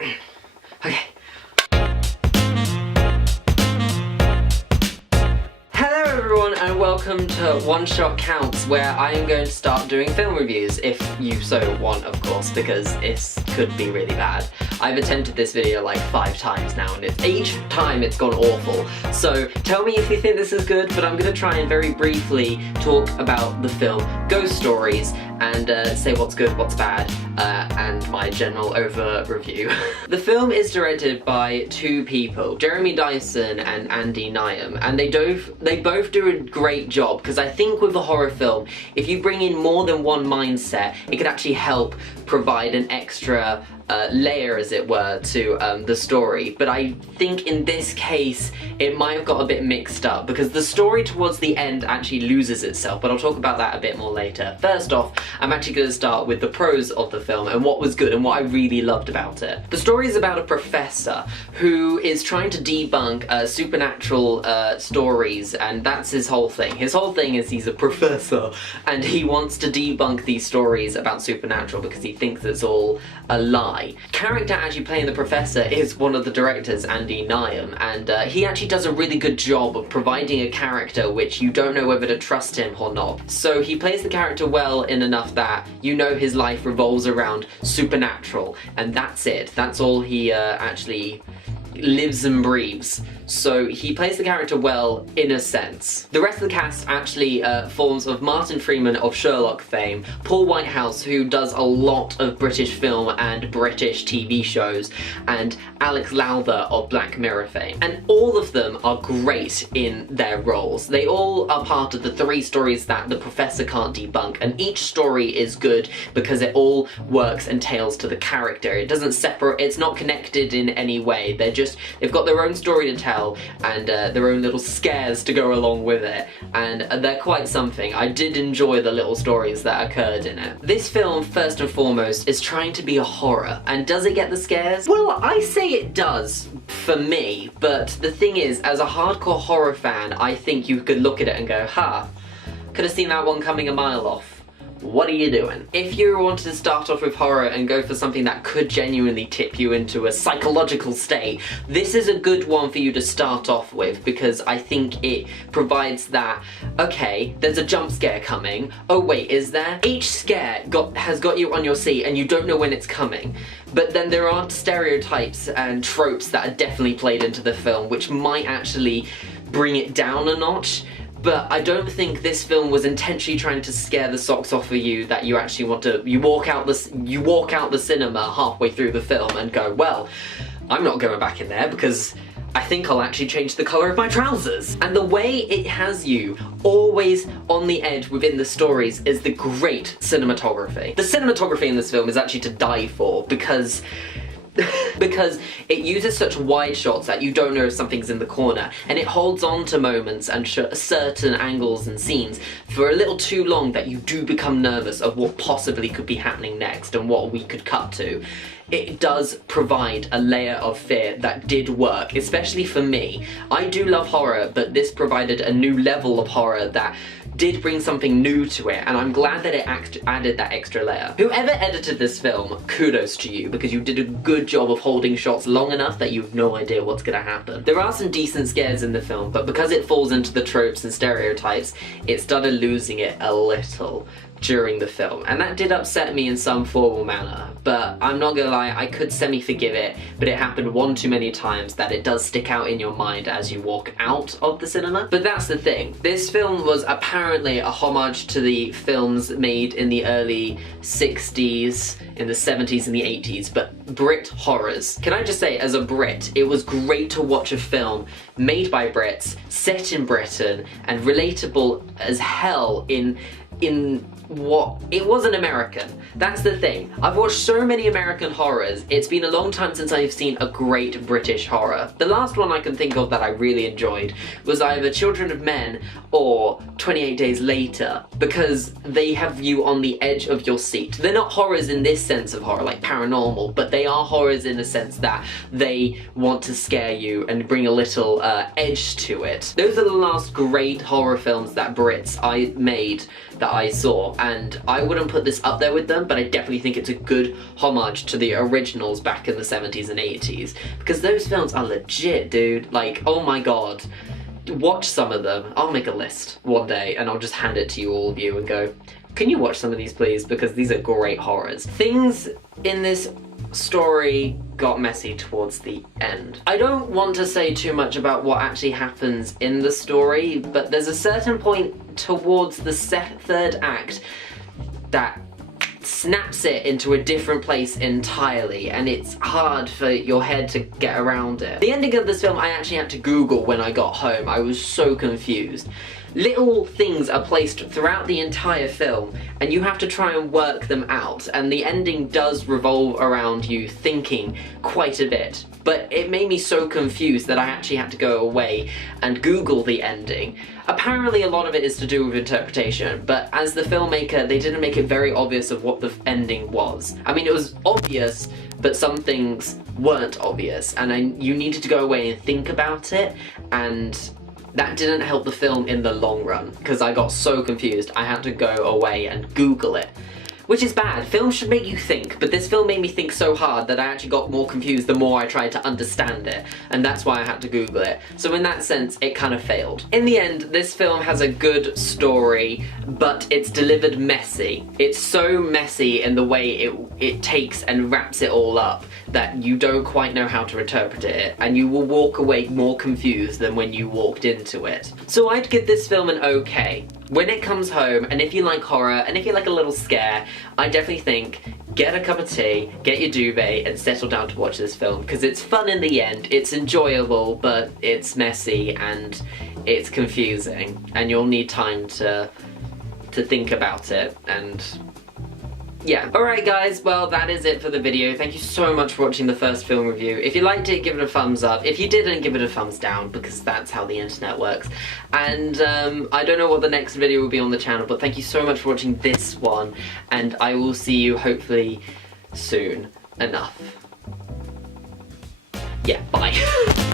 Okay. Hello everyone and welcome to One Shot Counts, where I am going to start doing film reviews, if you so want, of course, because it could be really bad. I've attempted this video like 5 times now, and each time it's gone awful. So tell me if you think this is good, but I'm going to try and very briefly talk about the film, ghost stories, and say what's good, what's bad, and my general over-review. The film is directed by 2 people, Jeremy Dyson and Andy Nyman, and they both do a great job, because I think with a horror film, if you bring in more than one mindset, it could actually help provide an extra layer, as it were, to the story. But I think in this case it might have got a bit mixed up, because the story towards the end actually loses itself, but I'll talk about that a bit more later. First off, I'm actually going to start with the pros of the film and what was good and what I really loved about it. The story is about a professor who is trying to debunk supernatural stories, and that's his whole thing. His whole thing is he's a professor and he wants to debunk these stories about supernatural because he thinks it's all a lie. Character actually playing the professor is one of the directors, Andy Nyman, and he actually does a really good job of providing a character which you don't know whether to trust him or not. So he plays the character well in enough that you know his life revolves around supernatural, and that's it. That's all he actually lives and breathes. So he plays the character well in a sense. The rest of the cast actually forms of Martin Freeman of Sherlock fame, Paul Whitehouse, who does a lot of British film and British TV shows, and Alex Lowther of Black Mirror fame. And all of them are great in their roles. They all are part of the 3 stories that the professor can't debunk, and each story is good because it all works and tails to the character. It doesn't separate, it's not connected in any way. They've got their own story to tell and their own little scares to go along with it, and they're quite something. I did enjoy the little stories that occurred in it. This film, first and foremost, is trying to be a horror, and does it get the scares? Well, I say it does, for me, but the thing is, as a hardcore horror fan, I think you could look at it and go, ha, could have seen that one coming a mile off. What are you doing? If you wanted to start off with horror and go for something that could genuinely tip you into a psychological state, this is a good one for you to start off with, because I think it provides that, okay, there's a jump scare coming. Oh wait, is there? Each scare has got you on your seat and you don't know when it's coming. But then there are stereotypes and tropes that are definitely played into the film, which might actually bring it down a notch. But I don't think this film was intentionally trying to scare the socks off of you, that you actually want to, you walk out the cinema halfway through the film and go, well, I'm not going back in there because I think I'll actually change the colour of my trousers. And the way it has you always on the edge within the stories is the great cinematography. The cinematography in this film is actually to die for, because it uses such wide shots that you don't know if something's in the corner, and it holds on to moments and certain angles and scenes for a little too long that you do become nervous of what possibly could be happening next and what we could cut to. It does provide a layer of fear that did work, especially for me. I do love horror, but this provided a new level of horror that did bring something new to it, and I'm glad that it added that extra layer. Whoever edited this film, kudos to you, because you did a good job of holding shots long enough that you have no idea what's gonna happen. There are some decent scares in the film, but because it falls into the tropes and stereotypes, it started losing it a little during the film, and that did upset me in some formal manner. But I'm not gonna lie, I could semi-forgive it, but it happened one too many times that it does stick out in your mind as you walk out of the cinema. But that's the thing, this film was apparently a homage to the films made in the early 60s, in the 70s and the 80s, but Brit horrors. Can I just say, as a Brit, it was great to watch a film made by Brits, set in Britain, and relatable as hell in what it wasn't American. That's the thing. I've watched so many American horrors, it's been a long time since I've seen a great British horror. The last one I can think of that I really enjoyed was either Children of Men or 28 Days Later, because they have you on the edge of your seat. They're not horrors in this sense of horror, like paranormal, but they are horrors in the sense that they want to scare you and bring a little edge to it. Those are the last great horror films that Brits made that I saw, and I wouldn't put this up there with them, but I definitely think it's a good homage to the originals back in the 70s and 80s, because those films are legit, dude. Like, oh my god. Watch some of them. I'll make a list one day and I'll just hand it to you, all of you, and go, can you watch some of these please, because these are great horrors. Things in this story got messy towards the end. I don't want to say too much about what actually happens in the story, but there's a certain point towards the third act that snaps it into a different place entirely, and it's hard for your head to get around it. The ending of this film I actually had to Google when I got home. I was so confused. Little things are placed throughout the entire film, and you have to try and work them out, and the ending does revolve around you thinking quite a bit. But it made me so confused that I actually had to go away and Google the ending. Apparently a lot of it is to do with interpretation, but as the filmmaker, they didn't make it very obvious of what the ending was. I mean, it was obvious, but some things weren't obvious, and you needed to go away and think about it, and that didn't help the film in the long run, because I got so confused I had to go away and Google it. Which is bad. Films should make you think, but this film made me think so hard that I actually got more confused the more I tried to understand it, and that's why I had to Google it. So in that sense, it kind of failed. In the end, this film has a good story, but it's delivered messy. It's so messy in the way it takes and wraps it all up that you don't quite know how to interpret it, and you will walk away more confused than when you walked into it. So I'd give this film an okay. When it comes home, and if you like horror, and if you like a little scare, I definitely think get a cup of tea, get your duvet, and settle down to watch this film, because it's fun in the end, it's enjoyable, but it's messy and it's confusing, and you'll need time to think about it, and yeah. Alright guys, well that is it for the video. Thank you so much for watching the first film review. If you liked it, give it a thumbs up. If you didn't, give it a thumbs down, because that's how the internet works. And I don't know what the next video will be on the channel, but thank you so much for watching this one, and I will see you hopefully soon enough. Yeah, bye.